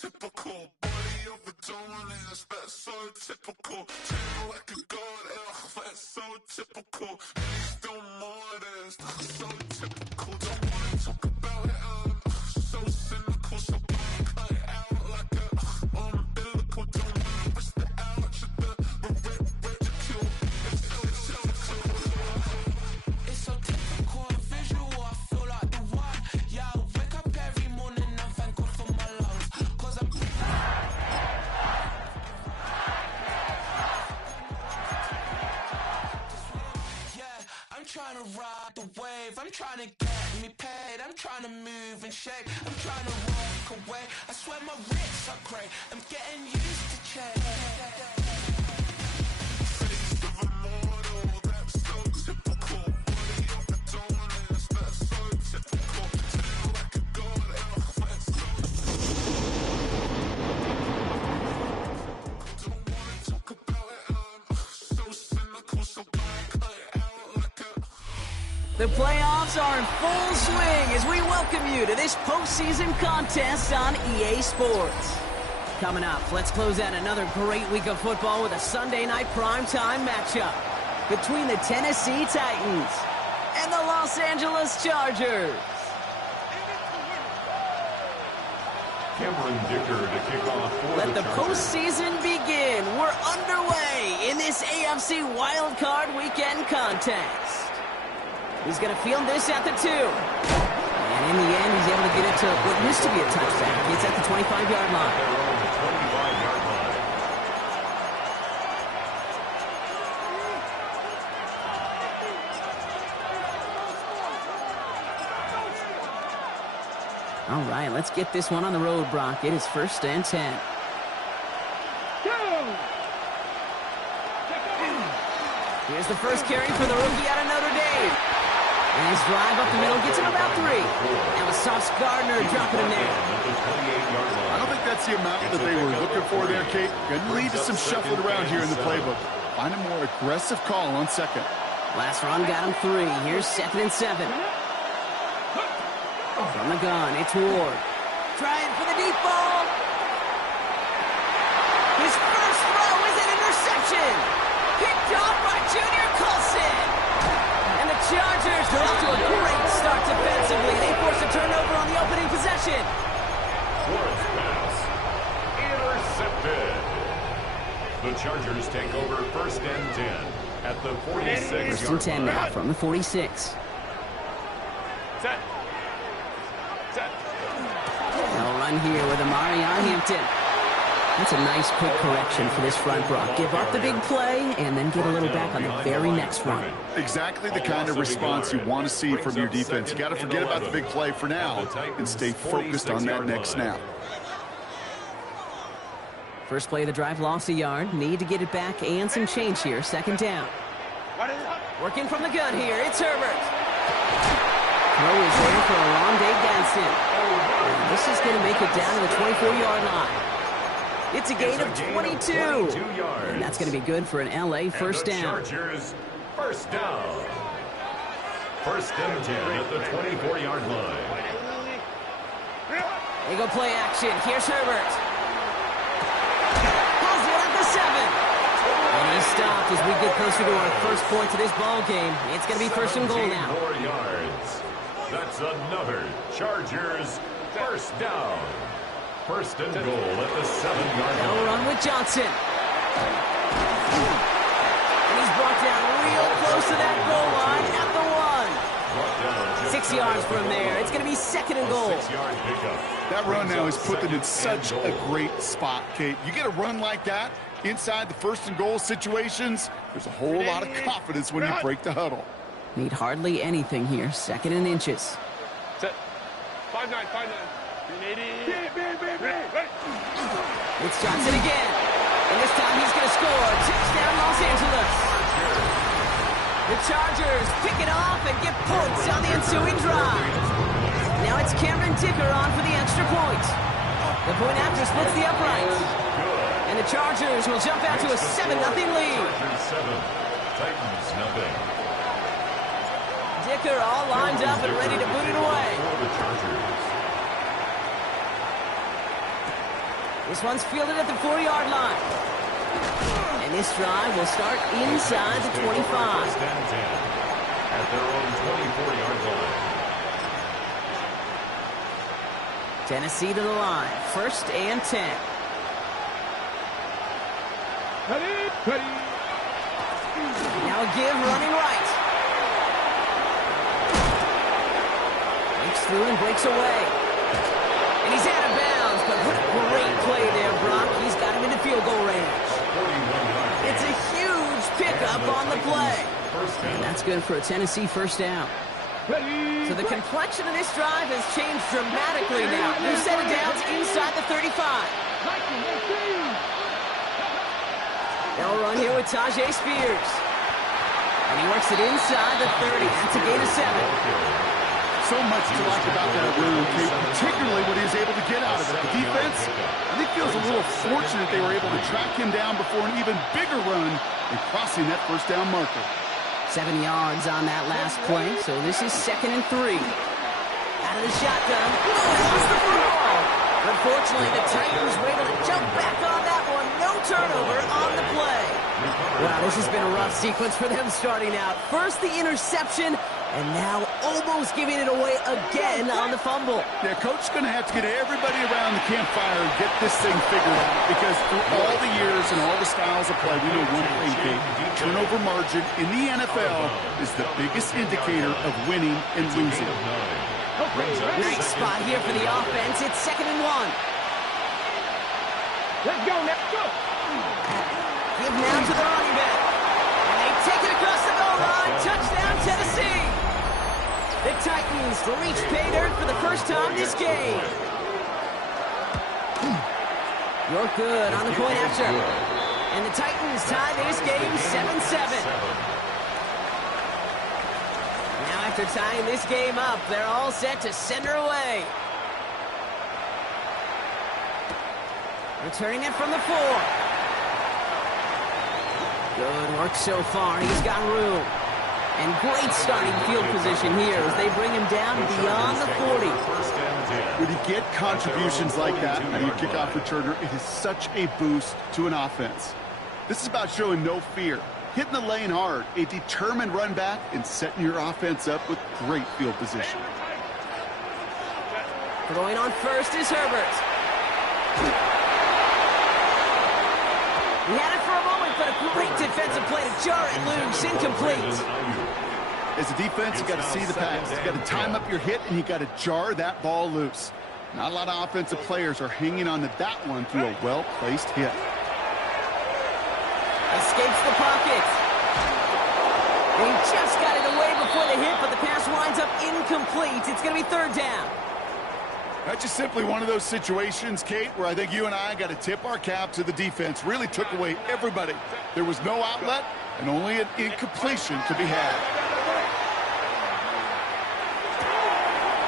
typical. Body of a dominance, that's so typical. Tail like a god, that's so typical. Please don't more this, that's so typical. Don't wanna talk about it, so cynical. So cut it out like a umbilical. Don't wanna risk the ouch of the ridicule. It's so typical, visual, I feel like the one. Yeah, I wake up every morning and thank God for my lungs. Cause I'm trying to ride the wave, I'm trying to get me paid, I'm trying to move and shake, I'm trying to walk away, I swear my wrists are great, I'm getting used to change. Face of a mortal, that's so typical. Body of a dominance, that's so typical. Tail like a god, that's so typical. Don't wanna talk about it, so cynical, so cut it out like a. The playoffs are in full swing as we welcome you to this postseason contest on EA Sports. Coming up, let's close out another great week of football with a Sunday night primetime matchup between the Tennessee Titans and the Los Angeles Chargers. Cameron Dicker to kick off for Let the Chargers. postseason begin. We're underway in this AFC wildcard weekend contest. He's going to field this at the 2. And in the end, he's able to get it to what used to be a touchback. It's at the 25-yard line. They're on the 25-yard line. All right, let's get this one on the road, Brock. It is 1st and 10. Here's the first carry for the rookie out of Notre Dame. And his drive up the middle gets him about 3. And with Sauce Gardner dropping him there. I don't think that's the amount that they were looking for there, Kate. Going to lead to some shuffling around here in the playbook. Find a more aggressive call on second. Last run got him 3. Here's 2nd and 7. From the gun, it's Ward. Trying for the deep ball. His first throw is an interception. Picked off by Junior Colson. And the Chargers are off to a great start defensively. They force a turnover on the opening possession. Fourth pass. Intercepted. The Chargers take over 1st and 10 at the 46-yard 1st and 10 now from the 46. Set. They'll run here with Amari on Hampton. That's a nice quick correction for this front, Brock. Give up the big play and then get a little back on the very next run. Exactly the kind of response you want to see from your defense. You got to forget about the big play for now and stay focused on that next snap. First play of the drive, lost a yard. Need to get it back and some change here. 2nd down. Working from the gun here. It's Herbert. Throw is there for a long day Gadsden. And this is going to make it down to the 24-yard line. It's a gain of 22. And that's going to be good for an LA first down. Chargers first down. 1st and 10 at the 24-yard line. They go play action. Here's Herbert. Pulls it at the 7. And he's stopped as we get closer to our first point to this ball game. It's going to be 1st and goal now. 4 yards. That's another Chargers first down. 1st and goal at the 7-yard line. They'll run with Johnson. And he's brought down real close to that goal line at the 1. 6 yards from there. It's going to be 2nd and goal. 6-yard pickup. That run now has put them in such a great spot, Kate. You get a run like that inside the 1st and goal situations, there's a whole lot of confidence when you break the huddle. Need hardly anything here. 2nd and inches. Set. 5-9. It's Johnson again. And this time he's going to score. Touchdown, Los Angeles. The Chargers pick it off and get points on the ensuing drive. Now it's Cameron Dicker on for the extra point. The point after splits the uprights. And the Chargers will jump out to a 7-0 lead. Chargers 7, Titans nothing. Dicker all lined up and ready to boot it away. For the Chargers. This one's fielded at the 4-yard line. And this drive will start inside the 25. First and 10 at their own 24-yard line. Tennessee to the line. First and 10. Now a give running right. Breaks through and breaks away. And he's out of bounds, but what a great play there, Brock. He's got him into field goal range. It's a huge pickup on the play. And that's good for a Tennessee first down. So the complexion of this drive has changed dramatically now. New set of downs inside the 35. They'll run here with Tajay Spears. And he works it inside the 30. That's a gain of 7. So much to like about that run, Kate, particularly what he was able to get out of it. The defense, I think, feels a little fortunate they were able to track him down before an even bigger run and crossing that first down marker. 7 yards on that last play, so this is 2nd and 3. Out of the shotgun. Oh, lost the football. Unfortunately, the Titans were able to jump back on that one. No turnover on the play. Wow, this has been a rough sequence for them starting out. First the interception, and now almost giving it away again on the fumble. Yeah, Coach's going to have to get everybody around the campfire and get this thing figured out, because through all the years and all the styles of play, we know one thing, Kate. Turnover margin in the NFL is the biggest indicator of winning and losing. Nice spot here for the offense. It's 2nd and 1. Let's go, let's go. Give now to the running back. And they take it across the goal line. Touchdown, Tennessee. The Titans reach pay dirt for the first time this game. You're good on the point after. And the Titans tie this game 7-7. Now after tying this game up, they're all set to send her away. Returning it from the 4. Good work so far. He's got room. And great starting field position here as they bring him down beyond the 40. When you get contributions like that on your kickoff returner, it is such a boost to an offense. This is about showing no fear, hitting the lane hard, a determined run back, and setting your offense up with great field position. Throwing on first is Herbert. He had it for a moment, but a great defensive play to jar it loose, incomplete. As a defense, you got to see the pass. You got to time up your hit, and you got to jar that ball loose. Not a lot of offensive players are hanging on to that one through a well-placed hit. Escapes the pocket. And he just got it away before the hit, but the pass winds up incomplete. It's going to be 3rd down. That's just simply one of those situations, Kate, where I think you and I got to tip our cap to the defense. Really took away everybody. There was no outlet, and only an incompletion could be had.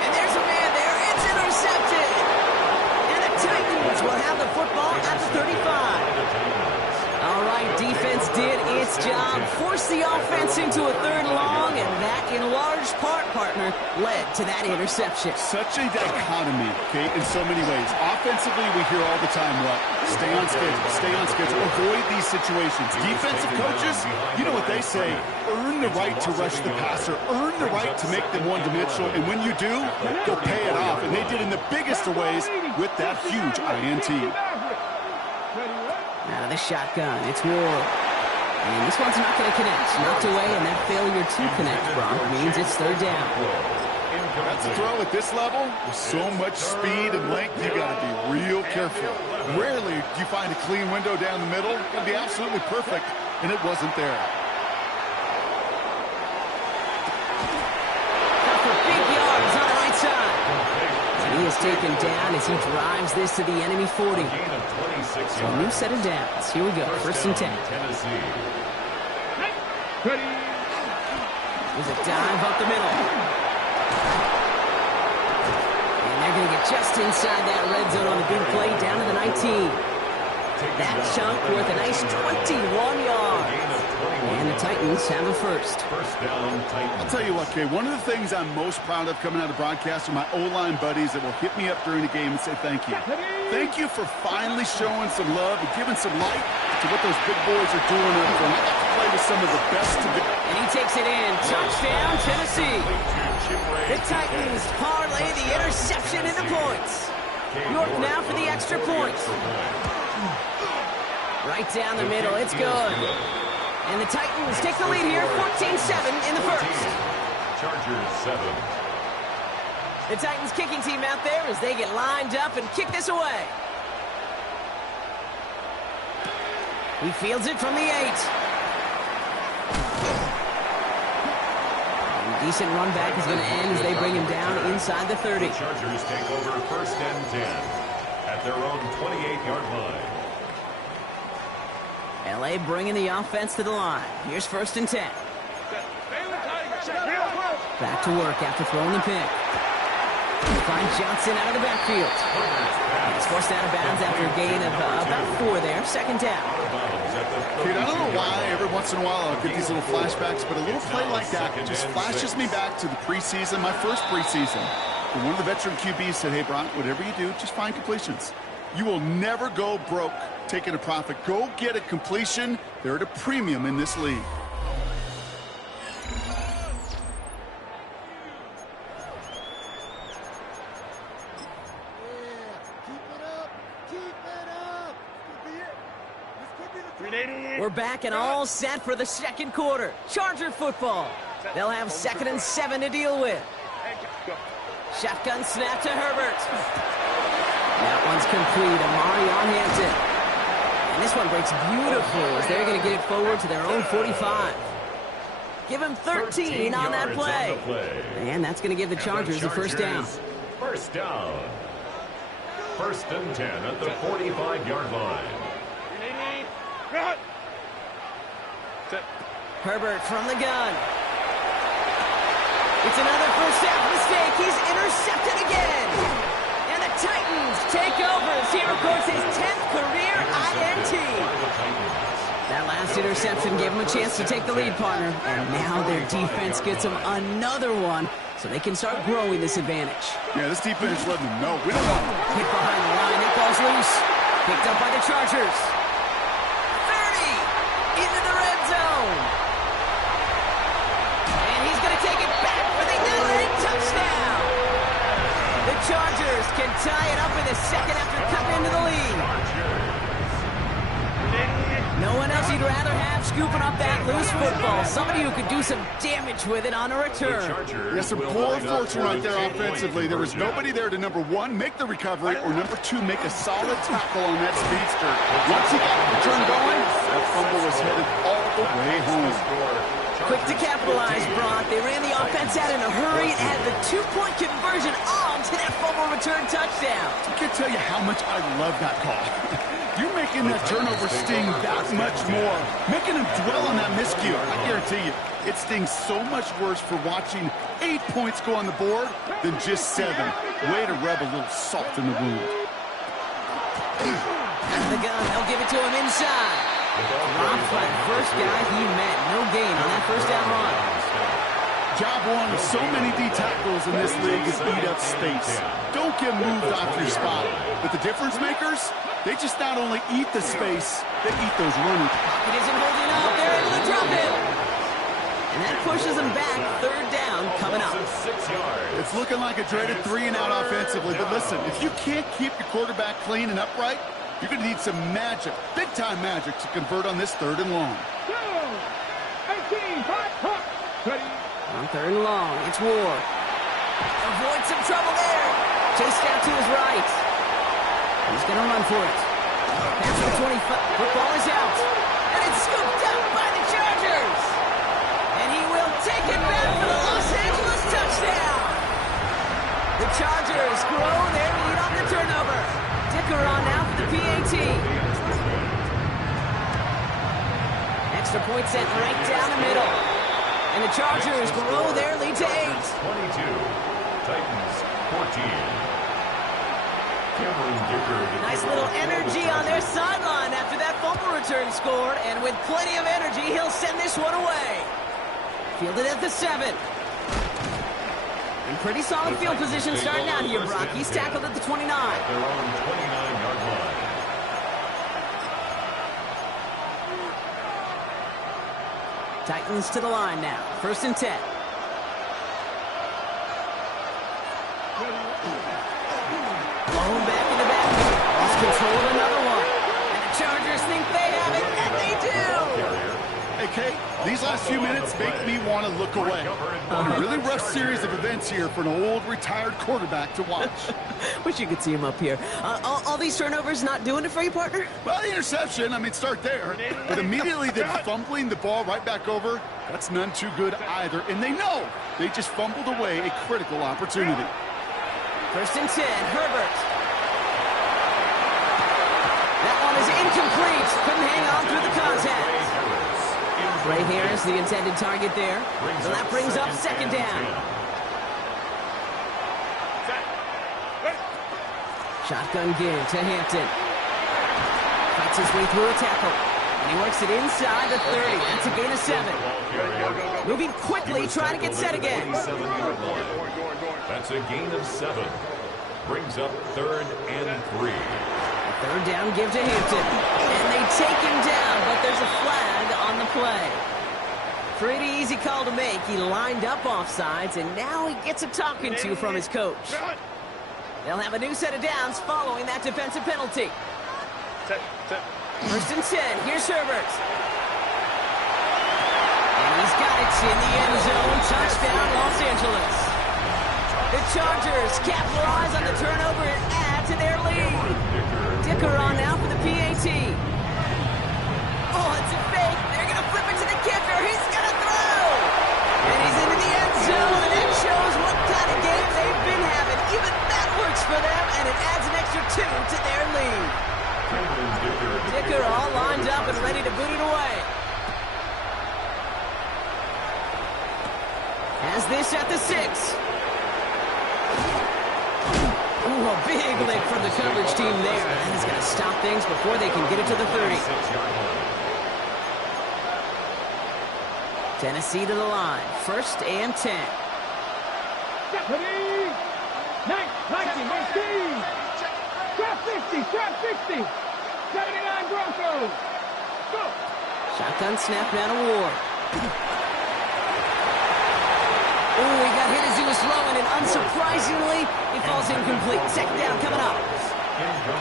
And there's a man there. It's intercepted. And the Titans will have the football at the 35. All right, defense did its job. Forced the offense into a 3rd long, and that, in large part, partner, led to that interception. Such a dichotomy, Kate, in so many ways. Offensively, we hear all the time, what? Stay on schedule, avoid these situations. Defensive coaches, you know what they say, earn the right to rush the passer, earn the right to make them one-dimensional, and when you do, they'll pay it off. And they did in the biggest of ways with that huge INT. Out of the shotgun, it's Ward. And this one's not going to connect. Knocked away, and that failure to connect, Brock, means it's 3rd down. That's a throw at this level. With so much speed and length, you got to be real careful. Rarely do you find a clean window down the middle. It'd be absolutely perfect, and it wasn't there. For big yards on the right side. And he is taken down as he drives this to the enemy 40. So a new set of downs. Here we go. 1st and 10. There's a dive up the middle. And they're going to get just inside that red zone on the big play down to the 19. That chunk worth a nice 21 yards. And the Titans have a first. First down, Titans. I'll tell you what, Kay, one of the things I'm most proud of coming out of broadcast are my O-line buddies that will hit me up during the game and say thank you. Thank you for finally showing some love and giving some light to what those big boys are doing up there. I got to play with some of the best of it. And he takes it in. Touchdown, Tennessee. The Titans parlay the interception into points. York now for the extra point. Right down the middle. It's good. And the Titans take the lead here, 14-7 in the first. Chargers 7. The Titans kicking team out there as they get lined up and kick this away. He fields it from the 8. And decent run back is going to end as they bring him down inside the 30. The Chargers take over first and 10 at their own 28-yard line. LA bringing the offense to the line. Here's first and 10. Back to work after throwing the pick. Finds Johnson out of the backfield. He's forced out of bounds after a gain of about 4 there. Second down. Dude, I don't know why every once in a while I'll get these little flashbacks, but a little play like that just flashes me back to the preseason, my first preseason. And one of the veteran QBs said, hey, Bron, whatever you do, just find completions. You will never go broke taking a profit. Go get a completion. They're at a premium in this league. We're back and all set for the second quarter. Charger football. They'll have 2nd and 7 to deal with. Shotgun snap to Herbert. That one's complete. Amari on Hampton. And this one breaks beautifully as they're going to get it forward to their own 45. Give him 13 on that play. And that's going to give the Chargers a first down. First down. First and 10 at the 45-yard line. Herbert from the gun. It's another first half mistake. He's intercepted again. And the Titans take over as he records his 10th career INT. That last interception gave him a chance to take the lead, partner. And now their defense gets them another one so they can start growing this advantage. Yeah, this defense is letting them know. We don't want them. Hit behind the line. That ball's loose. Picked up by the Chargers. 30 into the red zone. And he's going to take it back for the end touchdown. The Chargers can tie it up in the second after cutting into the lead. No one else you'd rather have scooping up that loose football. Somebody who could do some damage with it on a return. Yes, some poor fortune right there offensively. There was nobody there to, number 1, make the recovery, or number 2, make a solid tackle on that speedster. Once he got the return going, that fumble was headed all the way home. Quick to capitalize, Brock. They ran the offense out in a hurry and had the 2-point conversion on to that fumble return touchdown. I can't tell you how much I love that call. You're making that turnover sting that much more. Making them dwell on that miscue. I guarantee you, it stings so much worse for watching 8 points go on the board than just 7. Way to rub a little salt in the wound. Out of the gun, they'll give it to him inside. Dropped by the first guy he met. No gain on that first down run. Job one of so many D tackles in this league is eat up space. Don't get moved off your spot. But the difference makers, they just not only eat the space, they eat those running. It isn't holding up. They're able to drop it. And that pushes them back. Third down coming up. It's looking like a dreaded 3-and-out offensively. But listen, if you can't keep your quarterback clean and upright, you're going to need some magic, big-time magic, to convert on this 3rd and long. 18, on 3rd and long, it's War. Avoid some trouble there. Chased out to his right. He's going to run for it. Pass the 25. Football is out. And it's scooped up by the Chargers. And he will take it back for the Los Angeles touchdown. The Chargers grow their lead on the turnover. Dicker on now for the PAT. Extra point set right down the middle. And the Chargers grow their lead to 8. 22. Titans 14. Nice little energy on their sideline after that fumble return. return scored, and with plenty of energy, he'll send this one away. Fielded at the 7. In pretty solid field position starting out here, Brock. He's tackled at the 29. Their own 29-yard line. Titans to the line now. 1st and 10. Blown back in the back. Lost control of another one. And the Chargers think they have it, and they do. Hey, Kate, these last few minutes make me want to look away. A really rough series of events here for an old retired quarterback to watch. Wish you could see him up here. All these turnovers not doing it for you, partner? Well, the interception, I mean, start there. But immediately then fumbling the ball right back over, that's none too good either. And they know they just fumbled away a critical opportunity. 1st and 10, Herbert. That one is incomplete. Couldn't hang on through the contact. Ray Harris, the intended target there. So that brings up 2nd down. Shotgun give to Hampton. Fights his way through a tackle. And he works it inside the 30. That's a gain of 7. Moving quickly, trying to get set again. That's a gain of 7. Brings up 3rd and 3. 3rd down give to Hampton. And they take him down, but there's a flag on the play. Pretty easy call to make. He lined up offsides, and now he gets a talking to from his coach. They'll have a new set of downs following that defensive penalty. 1st and 10. Here's Herbert. And he's got it in the end zone. Touchdown, Los Angeles. The Chargers capitalize on the turnover and add to their lead. Dicker on now for the PAT. Oh, it's a fake. They're going to flip it to the kicker. He's going to throw. And he's into the end zone, and that shows what kind of game they've been having. Even that works for them, and it adds an extra 2 to their lead. Dicker all lined up and ready to boot it away. Has this at the 6. Ooh, a big lick from the coverage team there. That is going to stop things before they can get it to the 30. Tennessee to the line. 1st and 10. Ready? 19, 19. Trap 60, trap 60. 79 Broncos. Go. Shotgun snap down to Ward. Ooh, he got hit as he was throwing, and unsurprisingly, he falls incomplete. 2nd down coming up.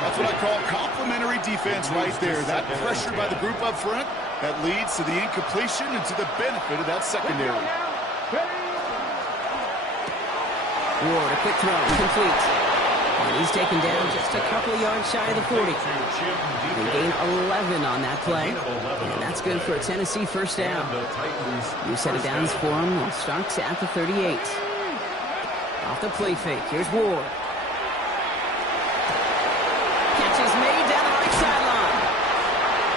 That's what I call complimentary defense right there. That pressure by the group up front, that leads to the incompletion and to the benefit of that secondary. Ward, a quick throw, complete. And he's taken down just a couple of yards shy of the 40. They gain 11 on that play. And that's good for a Tennessee 1st down. New set of downs for him. It starts at the 38. Off the play fake. Here's Ward. Catch is made down the right sideline.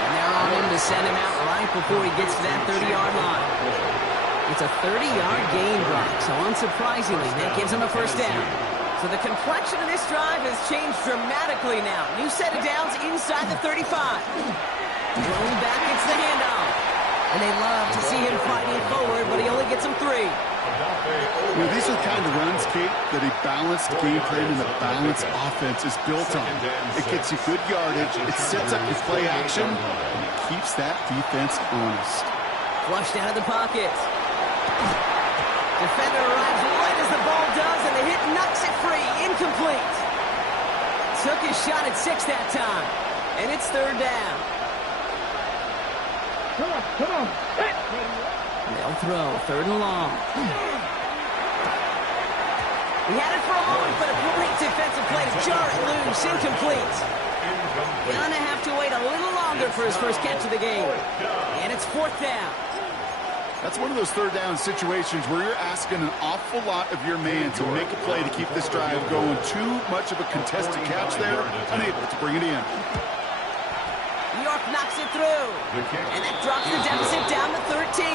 And they're on him to send him out right before he gets to that 30-yard line. It's a 30-yard gain, Brock. So unsurprisingly, that gives him a 1st down. So the complexion of this drive has changed dramatically now. New set of downs inside the 35. Thrown back, it's the handoff. And they love to see him fighting forward, but he only gets them 3. You know, these are the kind of runs, Kate, that a balanced game plan and a balanced offense is built on. It gets you good yardage, it sets up your play action, and it keeps that defense honest. Flushed out of the pocket. Defender arrives right as the ball does, and the hit knocks it free. Incomplete. Took his shot at 6 that time. And it's 3rd down. Come on. Hey. They'll throw. 3rd and long. He had it for a moment, but a great defensive play to jar it loose. Incomplete. Gonna have to wait a little longer for his first catch of the game. And it's 4th down. That's one of those 3rd down situations where you're asking an awful lot of your man to make a play to keep this drive going. Too much of a contested catch there, unable to bring it in. York knocks it through. And that drops the deficit down to 13.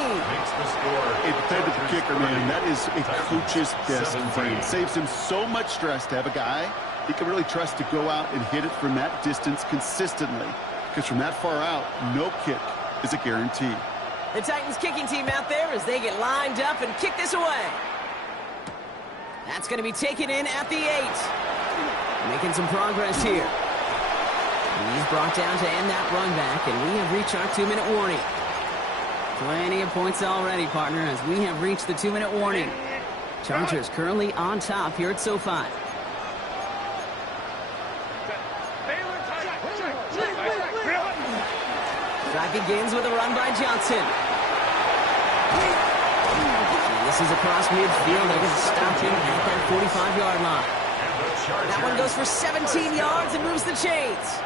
A dependable kicker, man. That is a coach's best friend. Saves him so much stress to have a guy he can really trust to go out and hit it from that distance consistently. because from that far out, no kick is a guarantee. The Titans kicking team out there as they get lined up and kick this away. That's going to be taken in at the 8. Making some progress here. He's brought down to end that run back, and we have reached our 2-minute warning. Plenty of points already, partner, as we have reached the 2-minute warning. Chargers currently on top here at SoFi. Drive begins with a run by Johnson. This is across midfield. They're going to stop him at that 45-yard line. That one goes for 17 yards and moves the chains.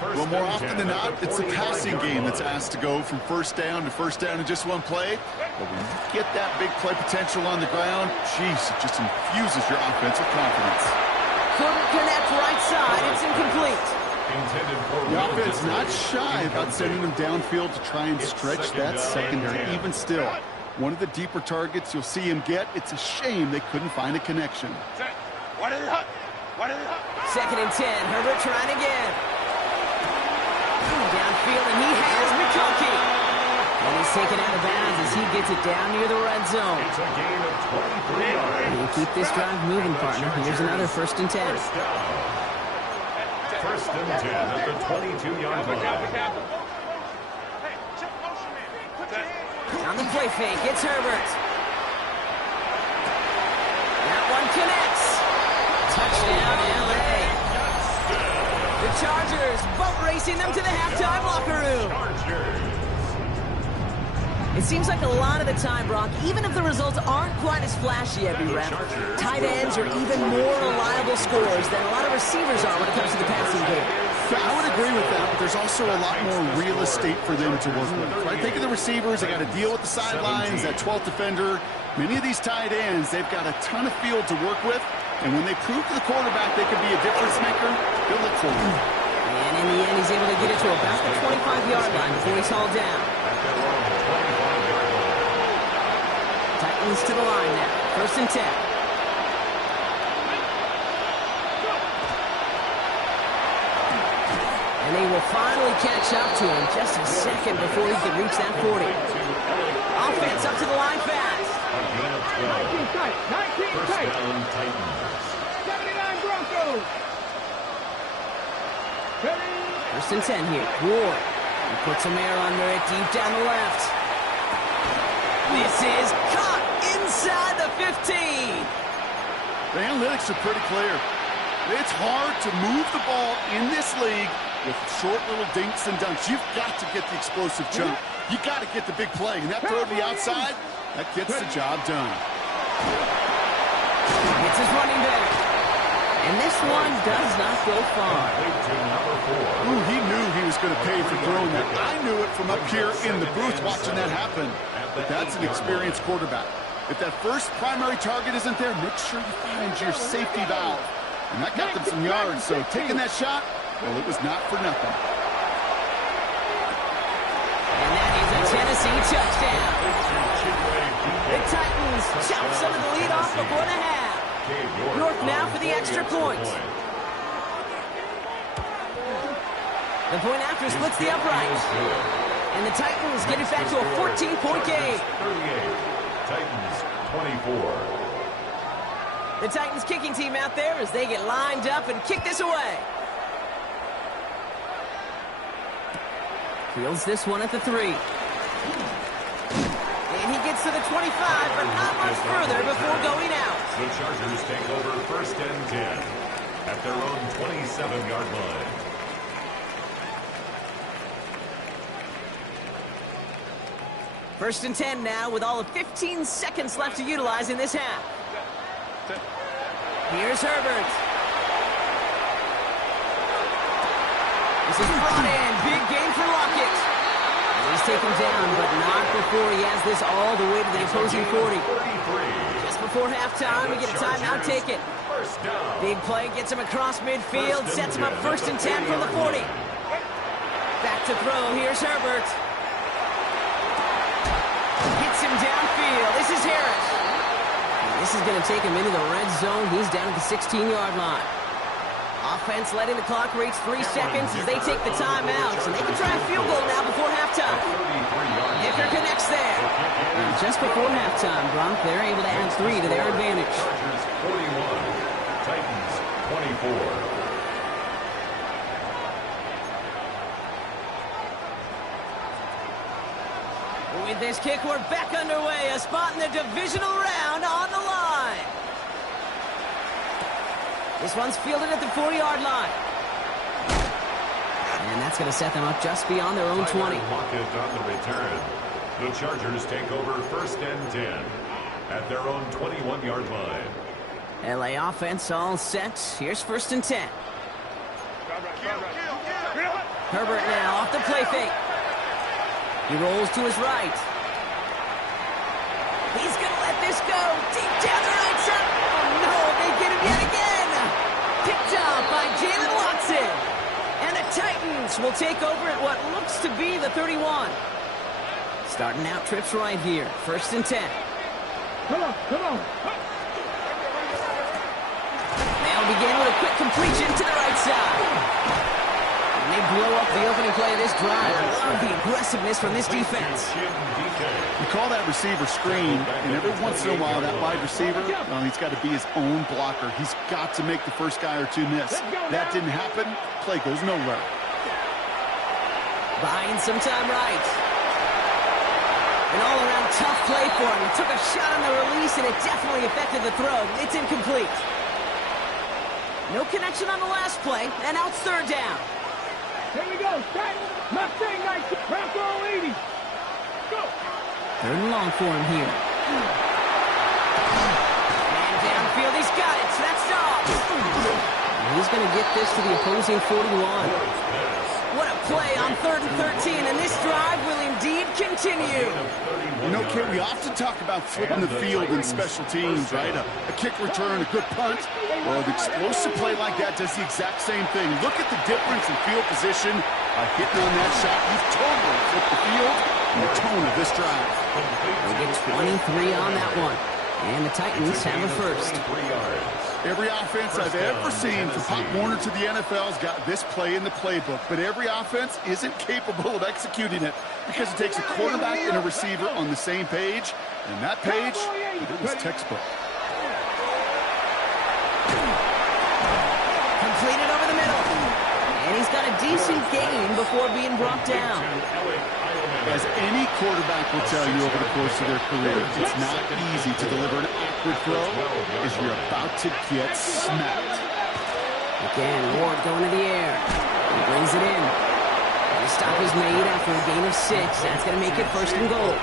Well, more often than not, it's the passing game that's asked to go from first down in just one play. But when you get that big play potential on the ground, geez, it just infuses your offensive confidence. Couldn't connect right side. It's incomplete. The offense not shy about sending them downfield to try and stretch that secondary. Even still, one of the deeper targets you'll see him get. It's a shame they couldn't find a connection. Second and 10. Herbert trying again. Downfield, and he has McConkey. And he's taken out of bounds as he gets it down near the red zone. It's a gain of 23 yards. We'll keep this drive moving, partner. Here's another first and 10. First and 10 at the 22-yard line. On the play fake, it's Herbert. That one connects. Touchdown, L.A. The Chargers boat racing them to the halftime locker room. It seems like a lot of the time, Brock, even if the results aren't quite as flashy every rep, tight ends are even more reliable scorers than a lot of receivers are when it comes to the passing game. I would agree with that, but there's also a lot more real estate for them to work with. Right? Think of the receivers. They got to deal with the sidelines, that 12th defender. Many of these tight ends, they've got a ton of field to work with, and when they prove to the quarterback they can be a difference maker, they'll look for him. And in the end, he's able to get it to about the 25-yard line before he's hauled down. Titans to the line now. First and 10. And they will finally catch up to him just a second before he can reach that 40. Offense up to the line fast. 19 tight. 19 tight. 79 Broncos. First and 10 here. Ward. He puts some air under it deep down the left. This is caught inside the 15. The analytics are pretty clear. It's hard to move the ball in this league with short little dinks and dunks. You've got to get the explosive jump. You got to get the big play. And that throw to the outside, that gets the job done. It's his running back. And this one does not go far. Ooh, he knew he was going to pay for throwing that. I knew it from up here in the booth watching that happen. But that's an experienced quarterback. If that first primary target isn't there, make sure you find your safety valve. And that got them some yards, so taking that shot, well, it was not for nothing. And that is a Tennessee touchdown. The Titans chop some of the lead off before the half. York now for the extra point. The point after splits the upright. And the Titans get it back to a 14-point game. 38, Titans 24. The Titans kicking team out there as they get lined up and kick this away. Fields this one at the 3. And he gets to the 25, but not much further before going out. The Chargers take over first and 10 at their own 27-yard line. First and 10 now with all of 15 seconds left to utilize in this half. Here's Herbert. This is brought in. Big gain for Lockett. He's taken down, but not before he has this all the way to the opposing 40. Just before halftime, we get a timeout taken. Big play gets him across midfield, sets him up first and 10 from the 40. Back to throw. Here's Herbert. Hits him downfield. This is Harris. And this is going to take him into the red zone. He's down at the 16-yard line. Offense letting the clock reach 3 seconds as they take the timeout. So they can try a field goal now before halftime. Kicker connects there. And just before halftime, Bronk, they're able to add 3 to their advantage. Chargers 41, Titans 24. With this kick, we're back underway. A spot in the divisional round on the line. This one's fielded at the 40-yard line. And that's going to set them up just beyond their own 20. Lockett on the return. The Chargers take over 1st and 10 at their own 21-yard line. LA offense all set. Here's 1st and 10. Herbert now off the play fake. He rolls to his right. He's going to let this go. Deep down the right side. Oh, no, they get him yet again. Picked up by Jalen Watson. And the Titans will take over at what looks to be the 31. Starting out trips right here. 1st and 10. Come on, come on. They'll begin with a quick completion to the right side. And they blow up the opening play of this drive. Love the aggressiveness from this defense. You call that receiver screen, and every once in a while that wide receiver, he's got to be his own blocker. He's got to make the first guy or two miss. That didn't happen. Play goes nowhere. Buying some time right. An all-around tough play for him. He took a shot on the release, and it definitely affected the throw. It's incomplete. No connection on the last play, and now it's 3rd down. Here we go. Start. Mustang 19. Bronco 80. Go. 3rd and long for him here. Man downfield. He's got it. That's off. He's going to get this to the opposing 41. What a play on 3rd and 13, and this drive will indeed continue. You know, Kit, we often talk about flipping the field in special teams, right? A kick return, a good punt. Well, an explosive play like that does the exact same thing. Look at the difference in field position. By hitting on that shot, you've totally flipped the field and the tone of this drive. They get 23 on that one. And the Titans have a first. Every offense I've ever seen from Pop Warner to the NFL's got this play in the playbook, but every offense isn't capable of executing it because it takes a quarterback and a receiver on the same page, and that page, it was textbook. Completed over the middle. And he's got a decent gain before being brought down. As any quarterback will tell you over the course of their career, it's not easy to deliver an awkward throw as you're about to get smacked. Again, Ward going to the air. He brings it in. The stop is made after a gain of 6. That's going to make it 1st and goal.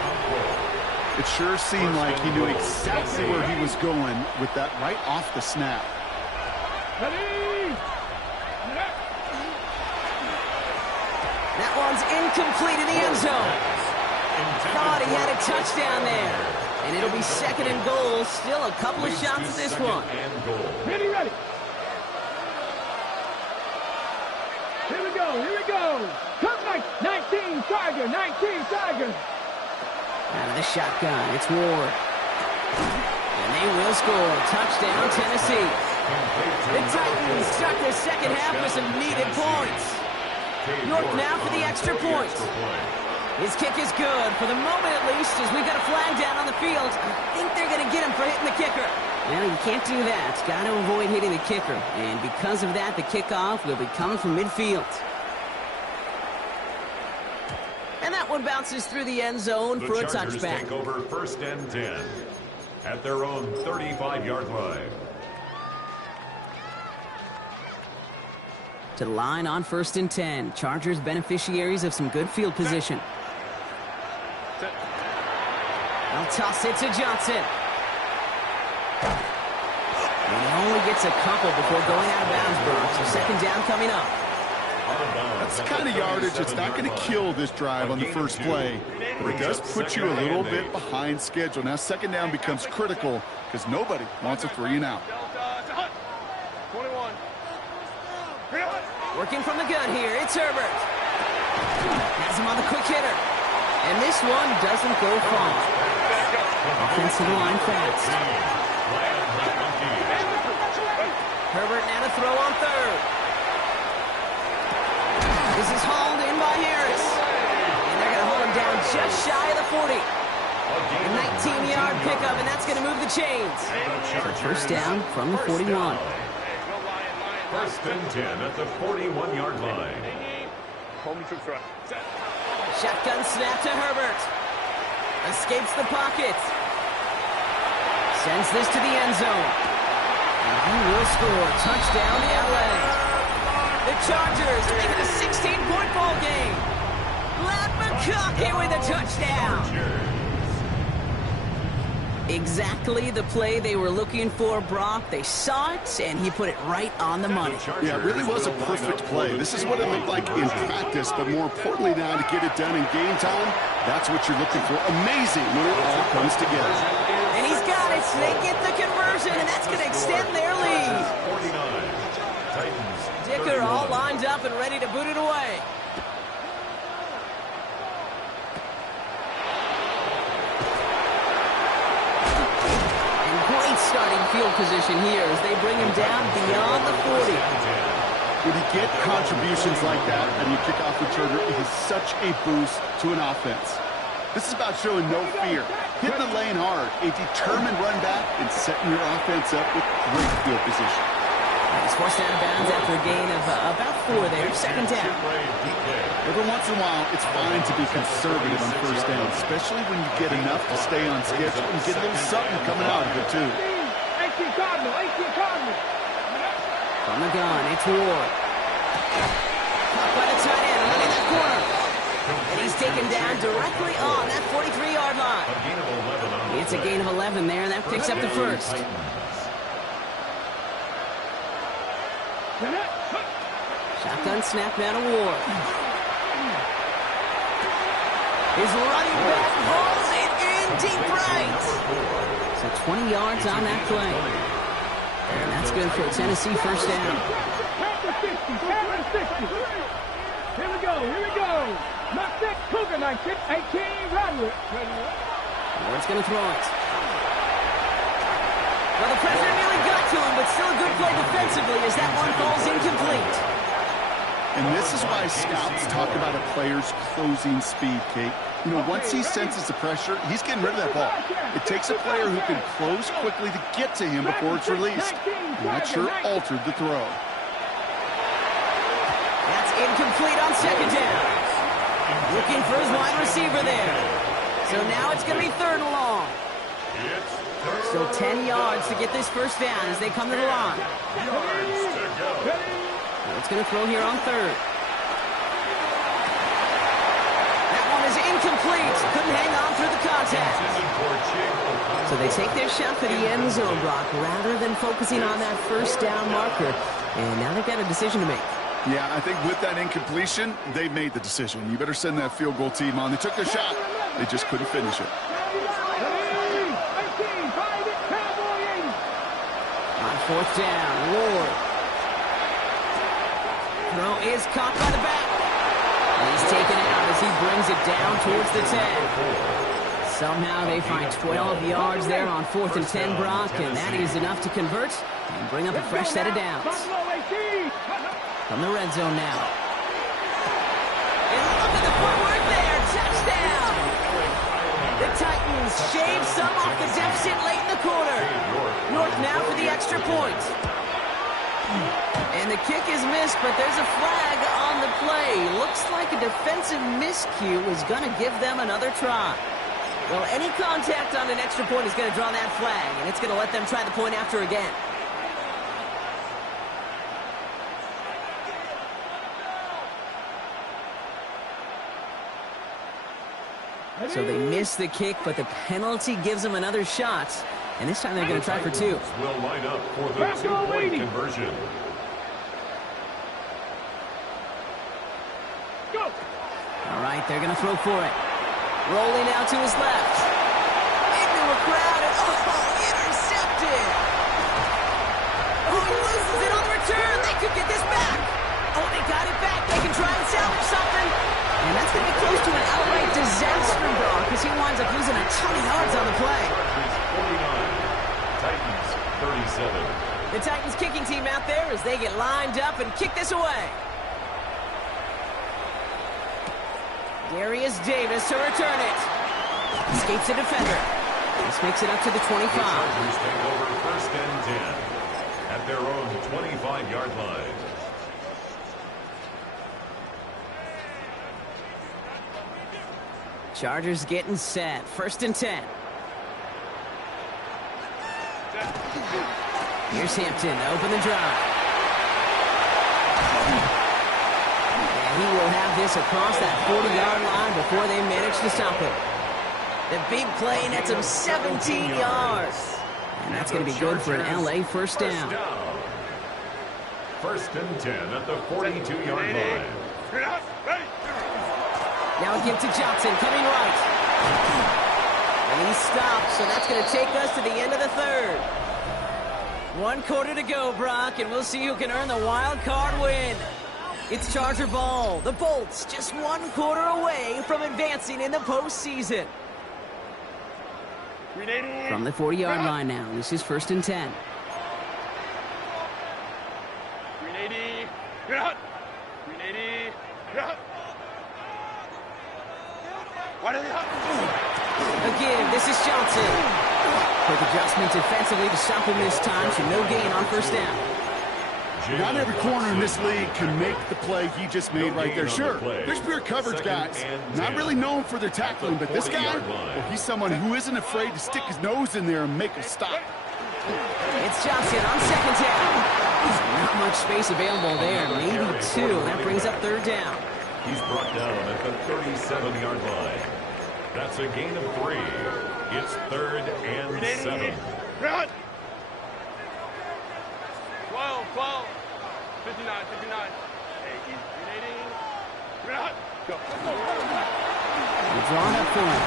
It sure seemed like he knew exactly where he was going with that right off the snap. That one's incomplete in the end zone. Thought he had a touchdown there. And it'll be 2nd and goal. Still a couple of shots at this one. Ready, ready. Here we go, here we go. Come 19 Tiger, 19 Tiger. Out of the shotgun, it's Ward. And they will score. Touchdown, Tennessee. The Titans start the second half with some needed points. York now for the extra point. His kick is good, for the moment at least, as we've got a flag down on the field. I think they're going to get him for hitting the kicker. Well, you can't do that. Got to avoid hitting the kicker. And because of that, the kickoff will be coming from midfield. And that one bounces through the end zone for a touchback. The Chargers take over 1st and 10 at their own 35-yard line. To the line on 1st and 10. Chargers beneficiaries of some good field position. They'll toss it to Johnson. And he only gets a couple before going out of bounds, Brooks. So 2nd down coming up. That's the kind of yardage that's not going to kill this drive on the first play, but it does put you a little bit behind schedule. Now 2nd down becomes critical because nobody wants a 3 and out. 21. Working from the gun here, it's Herbert. Has him on the quick hitter. And this one doesn't go far. Offensive line fast. Herbert now to throw on third. This is hauled in by Harris. And they're going to hold him down just shy of the 40. A 19-yard pickup, and that's going to move the chains. So first down from the 41. First and 10 at the 41-yard line. Shotgun snap to Herbert. Escapes the pocket. Sends this to the end zone. And he will score. Touchdown, LA. The Chargers make it a 16-point ball game. Matt McConkey with a touchdown. Exactly the play they were looking for, Brock. They saw it, and he put it right on the money. Yeah, it really was a perfect play. This is what it looked like in practice, but more importantly now to get it done in game time, that's what you're looking for. Amazing when it all comes together. And he's got it. They get the conversion, and that's going to extend their lead. 49. Titans. Dicker all lined up and ready to boot it away. Starting field position here as they bring him down beyond the 40. When you get contributions like that and you kick off returner, it is such a boost to an offense. This is about showing no fear, hitting the lane hard, a determined run back, and setting your offense up with great field position. He's forced out of bounds after a gain of about 4 there. Second down. Every once in a while, it's fine to be conservative on first down, especially when you get enough to stay on schedule and get a little something coming out of it, too. 18 Cardinal, 18 Cardinal. From the gun, it's Ward. Caught by the tight end, running that corner. And he's taken down directly on that 43-yard line. It's a gain of 11 there, and that picks up the first. Shotgun snap now to Ward. His running back hauls it in deep right. So 20 yards on that play. And that's good for a Tennessee first down. Here we go. Knock that Cougar 18, Roderick. Ward's going to throw it. Well, the pressure nearly got to him, but still a good play defensively as that one falls incomplete. And this is why scouts talk about a player's closing speed, Kate. You know, once he senses the pressure, he's getting rid of that ball. It takes a player who can close quickly to get to him before it's released. And that sure altered the throw. That's incomplete on second down. Looking for his wide receiver there. So now it's going to be third and long. Still 10 yards to get this first down as they come to the line. It's going to throw here on third. That one is incomplete. Couldn't hang on through the contact. So they take their shot for the end zone, Brock, rather than focusing on that first down marker. And now they've got a decision to make. Yeah, I think with that incompletion, they made the decision. You better send that field goal team on. They took their shot. They just couldn't finish it. On fourth down, Ward. Throw is caught by the back. And he's taken out as he brings it down towards the 10. Somehow they find 12 yards there on 4th and 10, Brock, and that is enough to convert and bring up a fresh set of downs. From the red zone now. And look at the footwork there. Touchdown! The Titans shave some off the deficit late in the quarter. North now for the extra point. And the kick is missed, but there's a flag on the play. Looks like a defensive miscue is going to give them another try. Well, any contact on an extra point is going to draw that flag, and it's going to let them try the point after again. So they miss the kick, but the penalty gives them another shot. And this time they're going to try for 2. Will line up for the 2-point conversion. All right, they're going to throw for it. Rolling out to his left. Into a crowd, and intercepted. Oh, he loses it on the return. They could get this back. Oh, they got it back. They can try and salvage something. And that's going to be close to an outright disaster, Brock, because he winds up losing a ton of yards on the play. Titans 37. The Titans kicking team out there as they get lined up and kick this away. Darius Davis to return it. Escapes the defender. This makes it up to the 25. The Chargers take over 1st and 10 at their own 25-yard line. Chargers getting set. 1st and 10. Here's Hampton to open the drive. And he will have this across that 40-yard line before they manage to stop it. The big play nets him 17 yards. And that's going to be good for an LA first down. 1st and 10 at the 42-yard line. Now a give to Johnson, coming right. And he stops, so that's going to take us to the end of the 3rd. 1 quarter to go, Brock, and we'll see who can earn the wild card win. It's Charger ball. The Bolts just 1 quarter away from advancing in the postseason. From the 40-yard line now, this is 1st and 10. Again, this is Johnson. Quick adjustment defensively to stop him this time, so no gain on 1st down. Not every corner in this league can make the play he just made right there. Sure, there's pure coverage guys, not really known for their tackling, but this guy, well, he's someone who isn't afraid to stick his nose in there and make a stop. It's Johnson on 2nd down. Not much space available there, maybe 2. That brings up 3rd down. He's brought down at the 37-yard line. That's a gain of 3. It's 3rd and 7. 12, 59. Hey, he's grenading. Go. They're drawing up for him.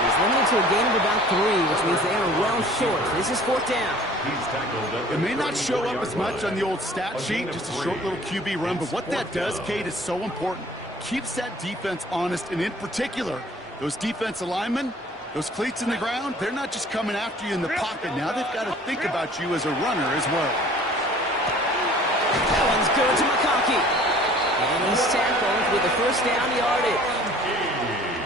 He's limited to a gain of about 3, which means they are well short. This is 4th down. He's tackled at the It may not show up as much on the old stat A sheet, gain of just a 3. short little QB run, but what that does, down. Kate, is so important. Keeps that defense honest, and in particular, those defensive linemen, those cleats in the ground, they're not just coming after you in the pocket. Now they've got to think about you as a runner as well. That one's good to McConkey. And he's tackled with the 1st down yardage.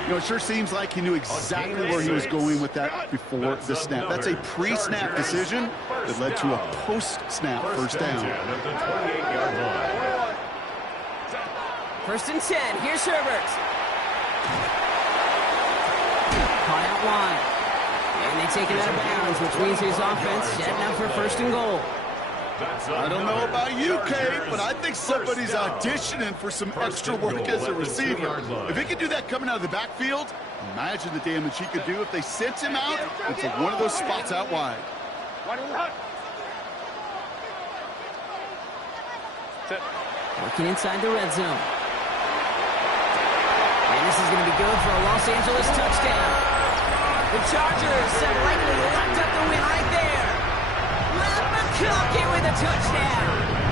You know, it sure seems like he knew exactly where he was going with that before the snap. That's a pre-snap decision that led to a post-snap 1st down. At the 28-yard line. 1st and 10. Here's Herbert. Caught out wide. And they take him out of bounds, which means his offense setting up for 1st and goal. I don't know about you, Kate, but I think somebody's auditioning for some extra work as a receiver. If he could do that coming out of the backfield, imagine the damage he could do if they sent him out into one of those spots out wide. Working inside the red zone. And this is going to be good for a Los Angeles touchdown. The Chargers have likely locked up the win right there. McConkey with a touchdown.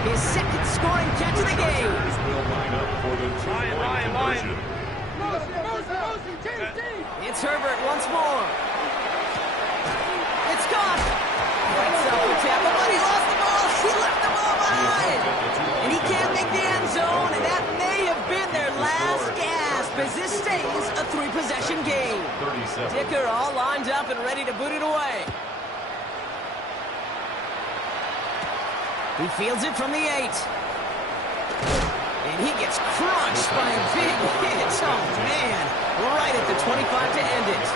His 2nd scoring catch of the game. Will line up for the two-point conversion. It's Herbert once more. It's caught. Right side of the tackle, but he lost the ball. He left the ball behind. And he can't make the end zone, and that may have been their last gasp as this stays a 3-possession game. 37. Dicker all lined up and ready to boot it away. He fields it from the 8. And he gets crunched by a big hit. Oh, man. Right at the 25 to end it.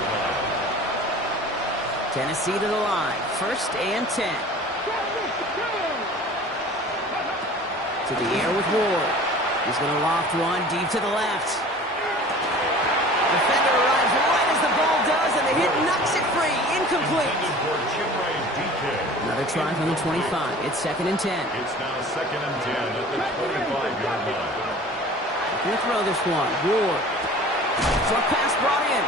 Tennessee to the line. 1st and 10. To the air with Ward. He's going to loft one deep to the left. Defender arrives right as the ball does, and the hit knocks it free. Incomplete. Another try from the 25. It's 2nd and 10. It's now 2nd and 10 at the 25-yard line. He'll throw this one. Ward. Short pass brought in.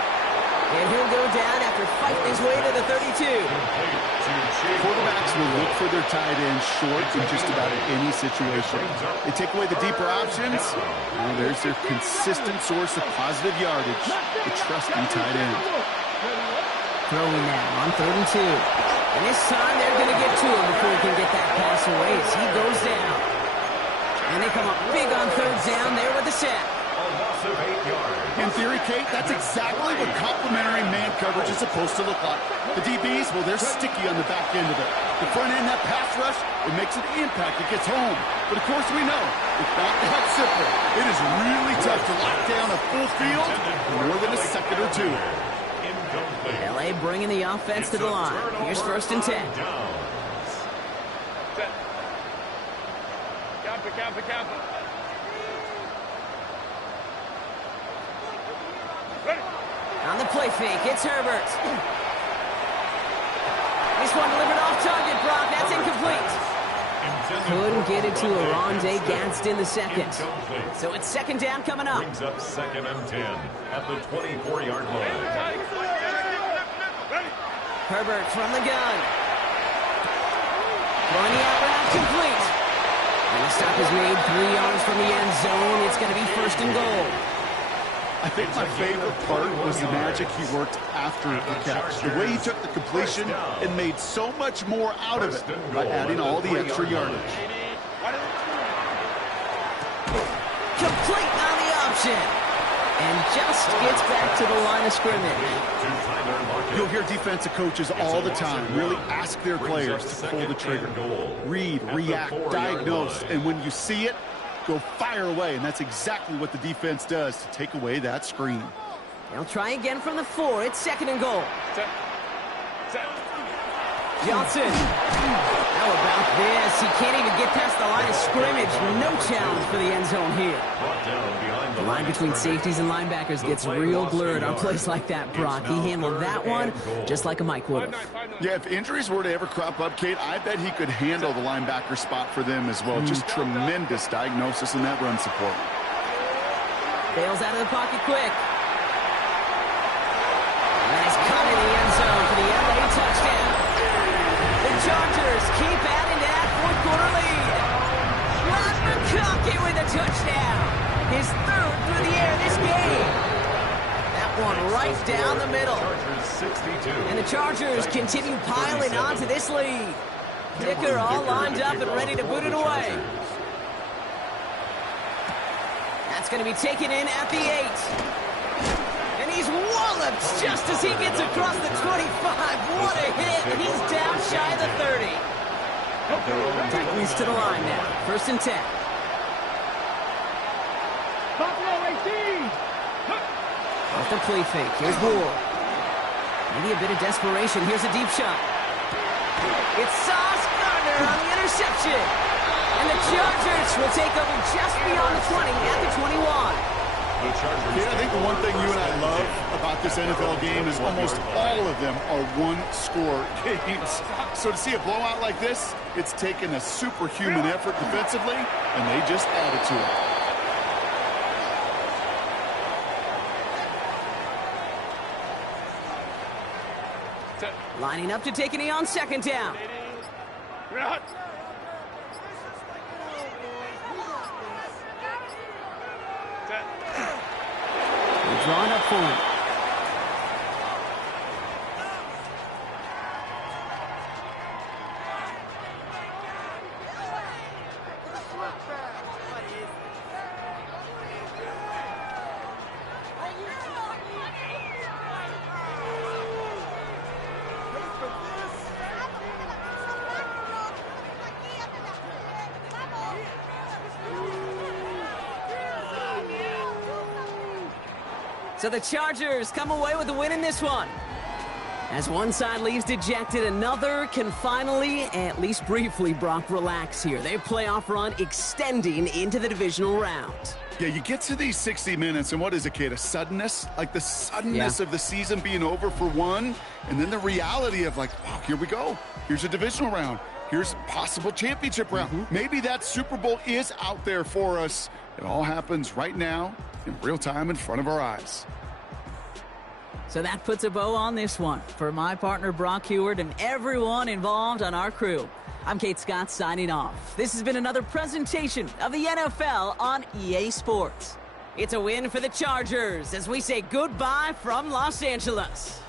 And he'll go down after fighting his way to the 32. Quarterbacks will look for their tight end short in just about any situation. They take away the deeper options. Well, there's their consistent source of positive yardage, the trusty tight end. Throwing now on 3rd and 2. And this time they're going to get to him before he can get that pass away as he goes down. And they come up big on third down there with the sack. A loss of 8 yards. In theory, Kate, that's exactly what complementary man coverage is supposed to look like. The DBs, well, they're sticky on the back end of it. The front end, that pass rush, it makes an impact. It gets home. But, of course, we know it's not that simple. It is really tough to lock down a full field for more than a second or two. LA bringing the offense to the line. Here's 1st and 10. Kappa. On the play fake, it's Herbert. This one delivered off target, Brock. That's incomplete. Couldn't get it to Oronde Gadsden the second. So it's 2nd down coming up. Brings up 2nd and 10 at the 24-yard line. Herbert from the gun. Throwing the out route complete. And the stop is made 3 yards from the end zone. It's going to be 1st and goal. I think my favorite part was the magic he worked after the catch. The way he took the completion and made so much more out of it by adding all the extra yardage. Complete on the option. And just gets back to the line of scrimmage. You'll hear defensive coaches all the time really ask their players to pull the trigger. Read, react, diagnose, and when you see it, go fire away, and that's exactly what the defense does to take away that screen. They'll try again from the 4. It's 2nd and goal. Johnson. How about this? He can't even get past the line of scrimmage. No challenge for the end zone here. The line between safeties and linebackers gets real blurred on plays like that, Brock. He handled that one just like a Mike would have. Yeah, if injuries were to ever crop up, Kate, I bet he could handle the linebacker spot for them as well. Just tremendous diagnosis in that run support. Bails out of the pocket quick. Nice cut in the end zone for the LA touchdown. The Chargers keep adding to that 4th quarter lead. Rob McConkey with a touchdown. His 3rd through the air this game. That one right down the middle. And the Chargers continue piling onto this lead. Dicker all lined up and ready to boot it away. That's going to be taken in at the 8. And he's walloped just as he gets across the 25. What a hit. And he's down shy of the 30. Titans to the line now. 1st and 10. Off the play fake. Here's Ward. Maybe a bit of desperation. Here's a deep shot. It's Sauce Gardner on the interception. And the Chargers will take over just beyond the 20 at the 21. Yeah, I think the one thing you and I love about this NFL game is almost all of them are one-score games. So to see a blowout like this, it's taken a superhuman effort defensively, and they just added to it. Lining up to take a knee on 2nd down. They're drawn up for him. So the Chargers come away with the win in this one. As one side leaves dejected, another can finally, at least briefly, Brock, relax here. Their playoff run extending into the divisional round. Yeah, you get to these 60 minutes, and what is it, Kate? A suddenness? Like the suddenness of the season being over for one, and then the reality of like, wow, here we go. Here's a divisional round. Here's a possible championship round. Maybe that Super Bowl is out there for us. It all happens right now in real time in front of our eyes. So that puts a bow on this one. For my partner, Brock Heward, and everyone involved on our crew, I'm Kate Scott signing off. This has been another presentation of the NFL on EA Sports. It's a win for the Chargers as we say goodbye from Los Angeles.